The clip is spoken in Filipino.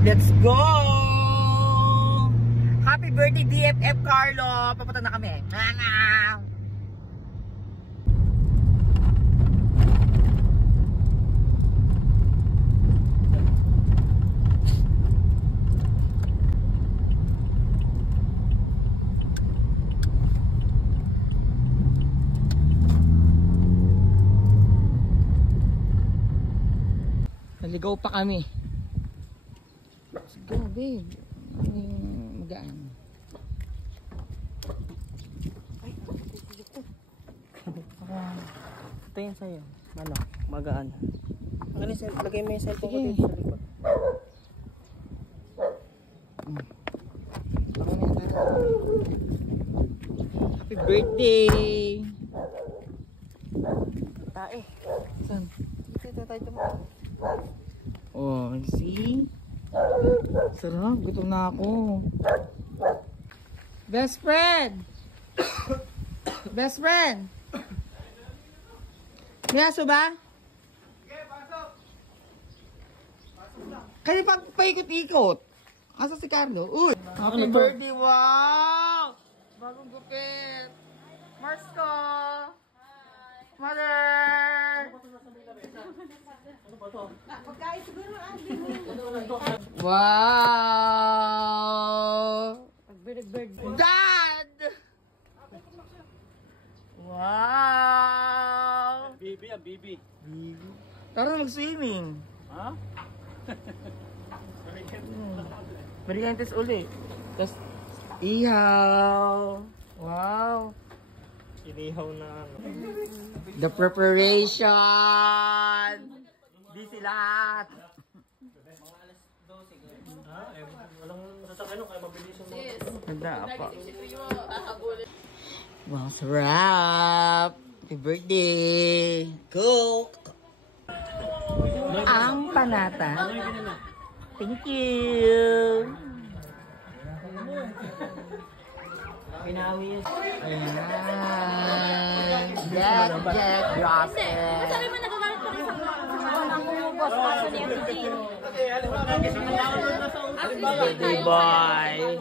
Let's go! Happy birthday DFF Carlo! Papunta na kami. Naligaw pa kami. Let's go, babe. Ano yung magaan? Ay, ito yun sa'yo. Ano? Magaan. Lagay mo yung cellphone ko dito sa likod. Happy birthday! Tae. Saan? Dito tayo tumakas. Oh, see? Sarap, gutom na ako. Best friend! Best friend! May aso ba? Sige, pasok! Pasok lang. Kaya pag paikot-ikot. Asa si Carlo? Uy! Happy birthday! Wow! Bagong gupit! Marsko! Mother! Pagkain siguro ang wow! Dad! Wow! Bibi ang bibi. Tara mag-swimming. Ha? Merientes uli. Tapos ihaw. Wow! Inihaw na ano. The preparation! Busy lahat. Mga alas 12. Ha? Walang sasakyan kaya mabilis yung mga. Ganda pa. Wow, sarap! Happy birthday! Cook! Ang panata. Thank you! Pinawi yun. Ayan. Jack Russell. Masari mo nagagalit pa rin sa boss pa sa ni MD. Happy birthday, boy!